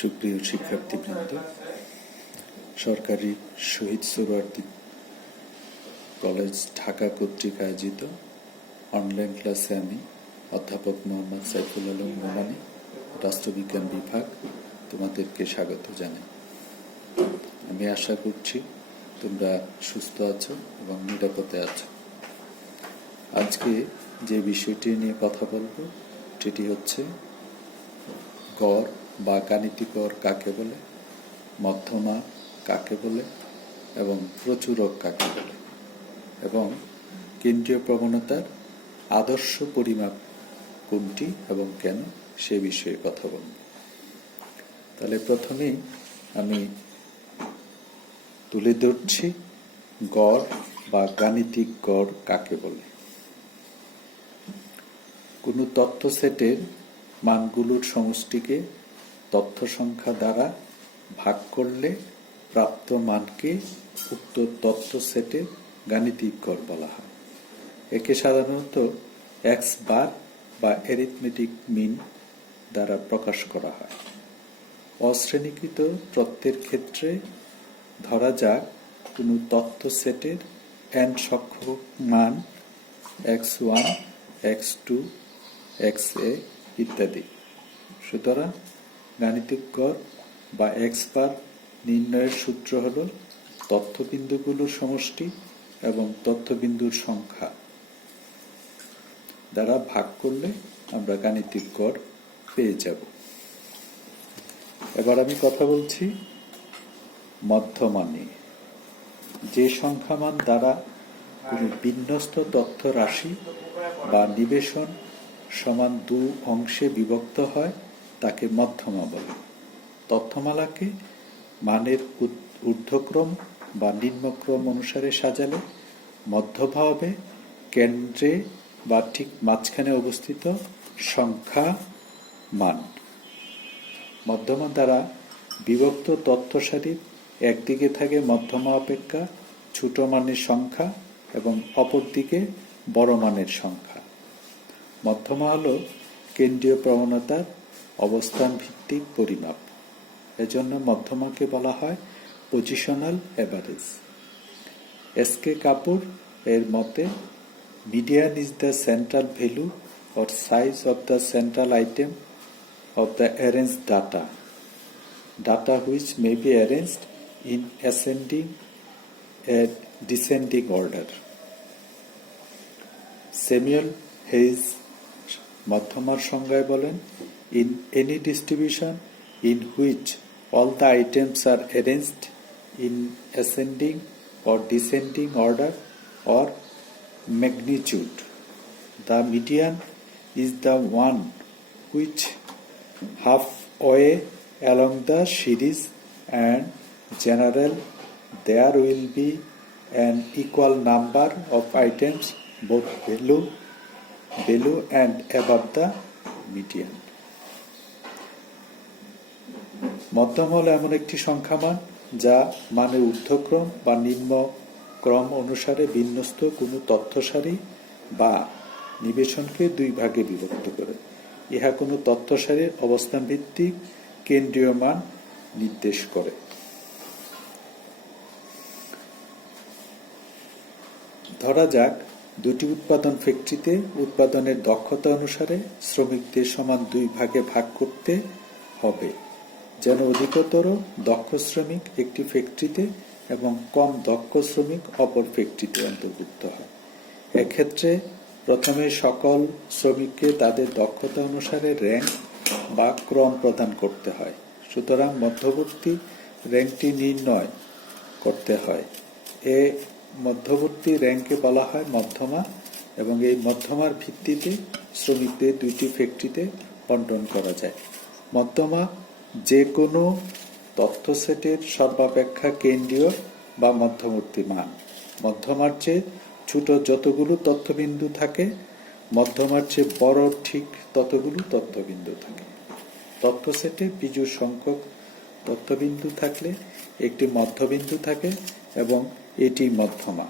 সুপ্রিয় শিক্ষার্থীবৃন্দ, সরকারি শহীদ সোহরাওয়ার্দী কলেজ ঢাকা কর্তৃক আয়োজিত অনলাইন ক্লাসে আমি অধ্যাপক মোহাম্মদ সাইফুল আলম নোমানী, রাষ্ট্রবিজ্ঞান বিভাগ, তোমাদেরকে স্বাগত জানাই। আমি আশা করছি তোমরা সুস্থ আছো এবং নিরাপদে আছো। আজকে যে বিষয়টি নিয়ে কথা বলবো সেটি হচ্ছে গড় বা গাণিতিক গড় কাকে বলে, মধ্যমা কাকে বলে এবং প্রচুরক কাকে বলে, এবং কেন্দ্রীয় প্রবণতার আদর্শ পরিমাপ কোনটি এবং কেন সে বিষয়ে কথা বলব। তাহলে প্রথমেই আমি তুলে ধরছি গড় বা গাণিতিক গড় কাকে বলে। কোনো তথ্য সেটের মানগুলোর সমষ্টিকে তথ্য সংখ্যা দ্বারা ভাগ করলে প্রাপ্ত মানকে উক্ত তথ্য সেটের গাণিতিক গড় বলা হয়। একে সাধারণত এক্স বার বা অ্যারিথমেটিক মিন দ্বারা প্রকাশ করা হয়। অশ্রেণীকৃত তথ্যের ক্ষেত্রে ধরা যাক কোনো তথ্য সেটের n সংখ্যক মান x1, x2, xa ইত্যাদি। সুতরাং গাণিতিক গড় বা এক্স বার নির্ণয়ের সূত্র হল তথ্যবিন্দুগুলোর সমষ্টি এবং তথ্যবিন্দুর সংখ্যা দ্বারা ভাগ করলে আমরা গাণিতিক গড় পেয়ে যাব। এবার আমি কথা বলছি মধ্যমা নিয়ে। যে সংখ্যামান দ্বারা কোনো বিন্যস্ত তথ্য রাশি বা নিবেশন সমান দু অংশে বিভক্ত হয় তাকে মধ্যমা বলে। তথ্যমালাকে মানের ঊর্ধ্বক্রম বা নিম্নক্রম অনুসারে সাজালে মধ্যমা হবে কেন্দ্রে বা ঠিক মাঝখানে অবস্থিত সংখ্যা মান। মধ্যমা দ্বারা বিভক্ত তথ্য সারির একদিকে থাকে মধ্যমা অপেক্ষা ছোট মানের সংখ্যা এবং অপরদিকে বড় মানের সংখ্যা। মধ্যমা হল কেন্দ্রীয় প্রবণতার অবস্থান ভিত্তিক পরিমাপ। এজন্য মধ্যমাকে বলা হয় পজিশনাল অ্যাভারেজ। এস.কে কাপুর এর মতে median is the central value or size of the central item of the arranged data which may be arranged in ascending and descending order. Samuel Hayes মধ্যমার সংজ্ঞায় বলেন, in any distribution in which all the items are arranged in ascending or descending order or magnitude, the median is the one which halfway along the series, and general there will be an equal number of items both below and above the median. মধ্যম হল এমন একটি সংখ্যামান যা মানের ঊর্ধ্বক্রম বা নিম্নক্রম অনুসারে বিন্যস্ত কোনো তথ্য সারি বা নিবেশনকে দুই ভাগে বিভক্ত করে। ইহা কোনো তথ্য সারির অবস্থান ভিত্তিক কেন্দ্রীয় মান নির্দেশ করে। ধরা যাক দুটি উৎপাদন ফ্যাক্টরিতে উৎপাদনের দক্ষতা অনুসারে শ্রমিকদের সমান দুই ভাগে ভাগ করতে হবে, যেন অধিকতর দক্ষ শ্রমিক একটি ফ্যাক্টরিতে এবং কম দক্ষ শ্রমিক অপর ফ্যাক্টরিতে অন্তর্ভুক্ত হয়। এক্ষেত্রে প্রথমে সকল শ্রমিককে তাদের দক্ষতা অনুসারে র্যাঙ্ক বা ক্রম প্রদান করতে হয়। সুতরাং মধ্যবর্তী র্যাঙ্কটি নির্ণয় করতে হয়। এ মধ্যবর্তী র্যাঙ্ককে বলা হয় মধ্যমা, এবং এই মধ্যমার ভিত্তিতে শ্রমিকদের দুইটি ফ্যাক্টরিতে বণ্টন করা যায়। মধ্যমা যে কোনো তথ্য সেটের সর্বাপেক্ষা কেন্দ্রীয় বা মধ্যবর্তী মান। মধ্যমার চেয়ে ছোট যতগুলো তথ্যবিন্দু থাকে, মধ্যমার চেয়ে বড় ঠিক ততগুলো তথ্যবিন্দু থাকে। তথ্য সেটে বিজোড় সংখ্যক তথ্যবিন্দু থাকলে একটি মধ্যবিন্দু থাকে এবং এটি মধ্যমা।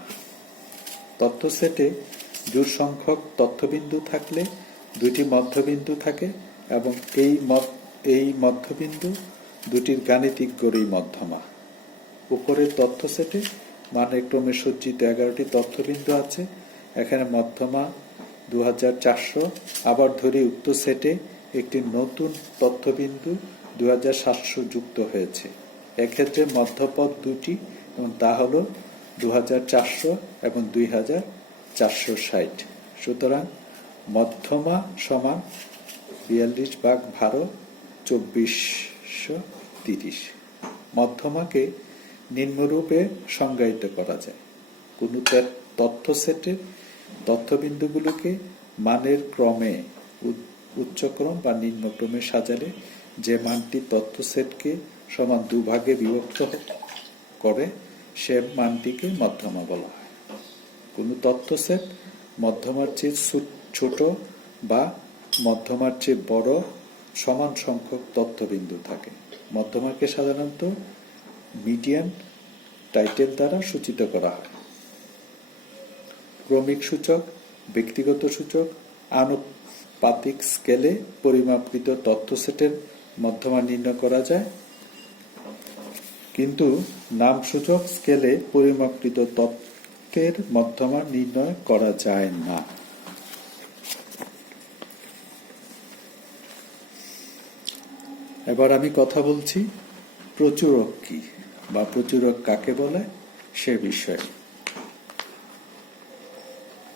তথ্য সেটে জোড় সংখ্যক তথ্যবিন্দু থাকলে দুটি মধ্যবিন্দু থাকে এবং এই মধ্যবিন্দু দুটির গাণিতিক গড়ই মধ্যমা। উপরের তথ্য সেটে মানের ক্রমে সজ্জিত 11টি তথ্যবিন্দু আছে। এখানে মধ্যমা 2400। আবার ধরি উক্ত সেটে একটি নতুন তথ্যবিন্দু 2700 যুক্ত হয়েছে। এক্ষেত্রে মধ্যপদ দুটি এবং তা হল 2400 এবং 2460। সুতরাং মধ্যমা সমান 42/12 2430। মধ্যমাকে নিম্নরূপে সংজ্ঞায়িত করা যায়। কোন তথ্য সেটের তথ্যবিন্দুগুলোকে মানের ক্রমে উচ্চক্রম বা নিম্নক্রমে সাজালে যে মানটি তথ্য সেটকে সমান দুভাগে বিভক্ত করে সে মানটিকে মধ্যমা বলা হয়। কোন তথ্য সেট মধ্যমার চেয়ে ছোট বা মধ্যমার চেয়ে বড় সমান সংখ্যক তথ্যবিন্দু থাকে। মধ্যমাকে সাধারণত মিডিয়ান টাইটেল দ্বারা সূচিত করা হয়। ক্রমিক সূচক, ব্যক্তিগত সূচক, আনুপাতিক স্কেলে পরিমাপকৃত তথ্য সেটের মধ্যমা নির্ণয় করা যায়, কিন্তু নামসূচক স্কেলে পরিমাপকৃত তথ্যের মধ্যমা নির্ণয় করা যায় না। এবার আমি কথা বলছি প্রচুরক কি বা প্রচুরক কাকে বলে সে বিষয়ে।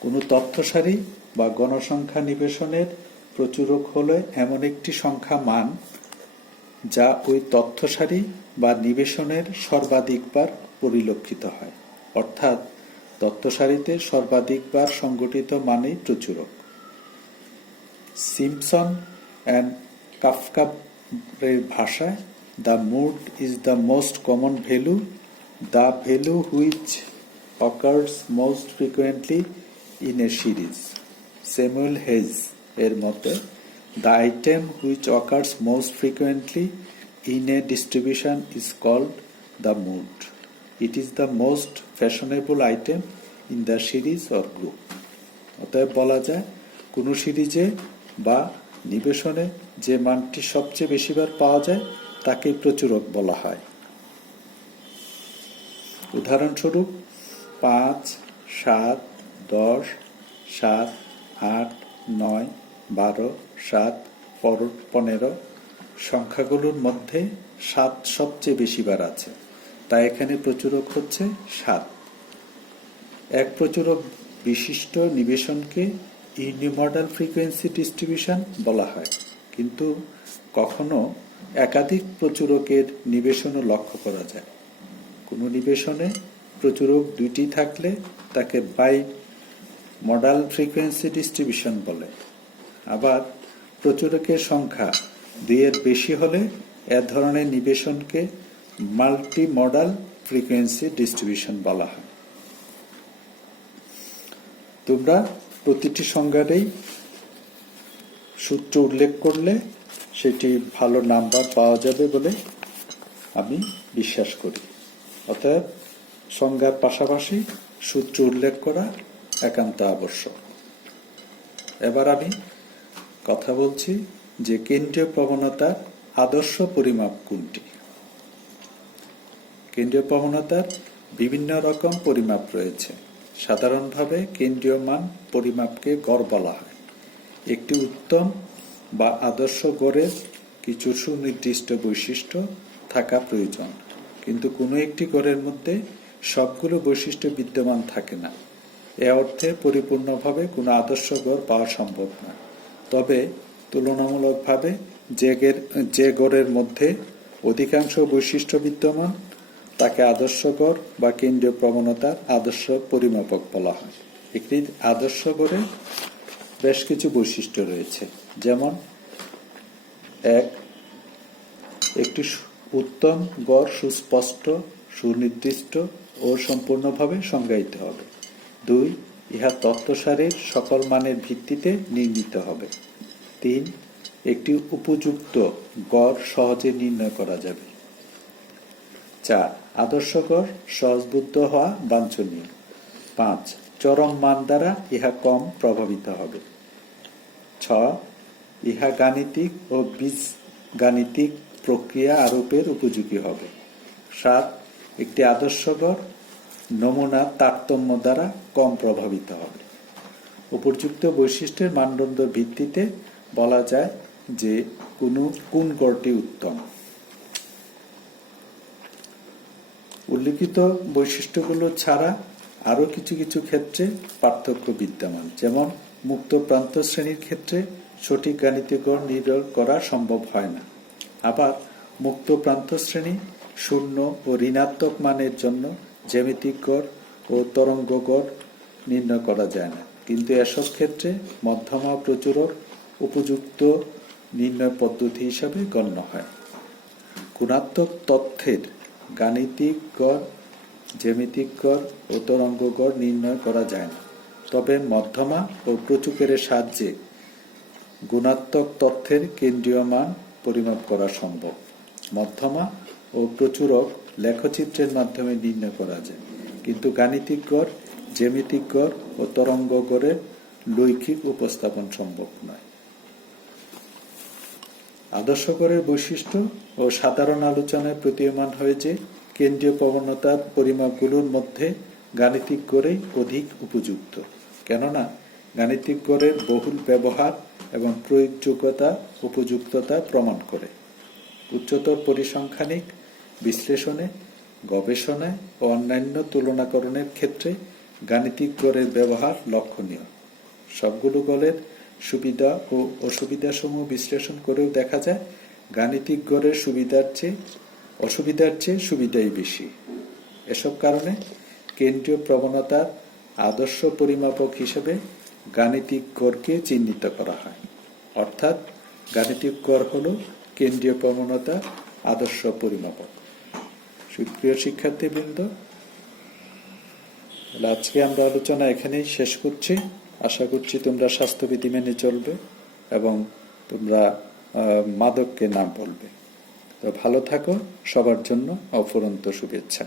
কোনো তথ্য সারি বা গণসংখ্যা নিবেশনের প্রচুরক হলো এমন একটি সংখ্যা মান যা ওই তথ্য সারি বা নিবেশনের সর্বাধিকবার পরিলক্ষিত হয়। অর্থাৎ তথ্য সারিতে সর্বাধিকবার সংঘটিত মানেই প্রচুরক। সিম্পসন অ্যান্ড কাফকার ভাষায় the mode is the most common value, the value which occurs most frequently in a series. Samuel hedge এর মতে the item which occurs most frequently in a distribution is called the mode. It is the most fashionable item in the series or group. অতএব বলা যায় কোনো সিরিজে বা নিবেশনে যে মানটি সবচেয়ে বেশিবার পাওয়া যায় তাকে প্রচুরক বলা হয়। উদাহরণস্বরূপ 5, 7, 10, 7, 8, 9, 12, 7, 15 সংখ্যাগুলোর মধ্যে 7 সবচেয়ে বেশিবার আছে, তাই এখানে প্রচুরক হচ্ছে 7। এক প্রচুরক বিশিষ্ট নিবেশনকে ইউনিমডাল ফ্রিকোয়েন্সি ডিস্ট্রিবিউশন বলা হয়, কিন্তু কখনো একাধিক প্রচুরকের নিবেশনও লক্ষ্য করা যায়। কোনো নিবেশনে প্রচুরক দুইটি থাকলে তাকে বাই মডাল ফ্রিকোয়েন্সি ডিস্ট্রিবিউশন বলে। আবার প্রচুরকের সংখ্যা 2-এর বেশি হলে এ ধরনের নিবেশনকে মাল্টি মডাল ফ্রিকোয়েন্সি ডিস্ট্রিবিউশন বলা হয়। তোমরা প্রতিটি সংজ্ঞাতেই সূত্র উল্লেখ করলে সেটি ভালো নাম্বার পাওয়া যাবে বলে আমি বিশ্বাস করি। অতএব সংজ্ঞার পাশাপাশি সূত্র উল্লেখ করা একান্ত আবশ্যক। এবার আমি কথা বলছি যে কেন্দ্রীয় প্রবণতার আদর্শ পরিমাপ কোনটি। কেন্দ্রীয় প্রবণতার বিভিন্ন রকম পরিমাপ রয়েছে। সাধারণভাবে কেন্দ্রীয় মান পরিমাপকে গড় বলা হয়। একটি উত্তম বা আদর্শ গড়ের কিছু সুনির্দিষ্ট বৈশিষ্ট্য থাকা প্রয়োজন, কিন্তু কোনো একটি গড়ের মধ্যে সবগুলো বৈশিষ্ট্য বিদ্যমান থাকে না। এ অর্থে পরিপূর্ণভাবে কোনো আদর্শ গড় পাওয়া সম্ভব না। তবে তুলনামূলকভাবে যে গড়ের মধ্যে অধিকাংশ বৈশিষ্ট্য বিদ্যমান তাকে আদর্শ গড় বা কেন্দ্রীয় প্রবণতার আদর্শ পরিমাপক বলা হয়। একটি আদর্শ গড়ে বেশ কিছু বৈশিষ্ট্য রয়েছে, যেমন 1. একটি উত্তম গড় সুস্পষ্ট, সুনির্দিষ্ট ও সম্পূর্ণভাবে সংজ্ঞায়িত হবে। 2. ইহা তথ্যসারির সকল মানের ভিত্তিতে নির্মিত হবে। 3. একটি উপযুক্ত গড় সহজে নির্ণয় করা যাবে। 4. আদর্শ গড় সহজবোধ্য হওয়া বাঞ্ছনীয়। 5. চরম মান দ্বারা ইহা কম প্রভাবিত হবে। 6. ইহা গাণিতিক ও বীজগাণিতিক প্রক্রিয়া আরোপের উপযোগী হবে। 7. একটি আদর্শ গড় নমুনা তারতম্য দ্বারা কম প্রভাবিত হবে। উপযুক্ত বৈশিষ্ট্যের মানদণ্ডের ভিত্তিতে বলা যায় যে কোন গড়টি উত্তম। উল্লিখিত বৈশিষ্ট্যগুলো ছাড়া আরও কিছু কিছু ক্ষেত্রে পার্থক্য বিদ্যমান, যেমন মুক্ত প্রান্ত শ্রেণীর ক্ষেত্রে সঠিক গাণিতিক গড় নির্ণয় করা সম্ভব হয় না। আবার মুক্ত প্রান্ত শ্রেণী শূন্য ও ঋণাত্মক মানের জন্য জ্যামিতিক গড় ও তরঙ্গ গড় নির্ণয় করা যায় না, কিন্তু এসব ক্ষেত্রে মধ্যমা প্রচুরক উপযুক্ত নির্ণয় পদ্ধতি হিসাবে গণ্য হয়। গুণাত্মক তথ্যের গাণিতিক গড়, জ্যামিতিক গড় ও তরঙ্গ গড় নির্ণয় করা যায় না, তবে মধ্যমা ও প্রচুকের সাহায্যে গুণাত্মক তথ্যের কেন্দ্রীয় মান পরিমাপ করা সম্ভব। মধ্যমা ও প্রচুরক লেখচিত্রের মাধ্যমে নির্ণয় করা যায়, কিন্তু গাণিতিক গড়, জ্যামিতিক গড় ও তরঙ্গ গড়ের লৈখিক উপস্থাপন সম্ভব নয়। আদর্শ গড়ের বৈশিষ্ট্য ও সাধারণ আলোচনায় প্রতীয়মান হয় যে কেন্দ্রীয় প্রবণতার পরিমাপগুলোর মধ্যে গাণিতিক গড়ই অধিক উপযুক্ত, কেননা গাণিতিক গড়ের বহুল ব্যবহার এবং প্রয়োগযোগ্যতা উপযুক্ততা প্রমাণ করে। উচ্চতর পরিসংখ্যানিক বিশ্লেষণে, গবেষণায় ও অন্যান্য তুলনাকরণের ক্ষেত্রে গাণিতিক গড়ের ব্যবহার লক্ষণীয়। সবগুলো গড়ের সুবিধা ও অসুবিধাসমূহ বিশ্লেষণ করেও দেখা যায় গাণিতিক গড়ের অসুবিধার চেয়ে সুবিধাই বেশি। এসব কারণে কেন্দ্রীয় প্রবণতার আদর্শ পরিমাপক হিসেবে গাণিতিক গড়কে চিহ্নিত করা হয়, অর্থাৎ গাণিতিক গড় হল কেন্দ্রীয় প্রবণতার আদর্শ পরিমাপক। সুপ্রিয় শিক্ষার্থীবৃন্দ, আজকে আমরা আলোচনা এখানেই শেষ করছি। আশা করছি তোমরা স্বাস্থ্যবিধি মেনে চলবে এবং তোমরা মাদককে না বলবে। তো ভালো থাকো, সবার জন্য অফুরন্ত শুভেচ্ছা।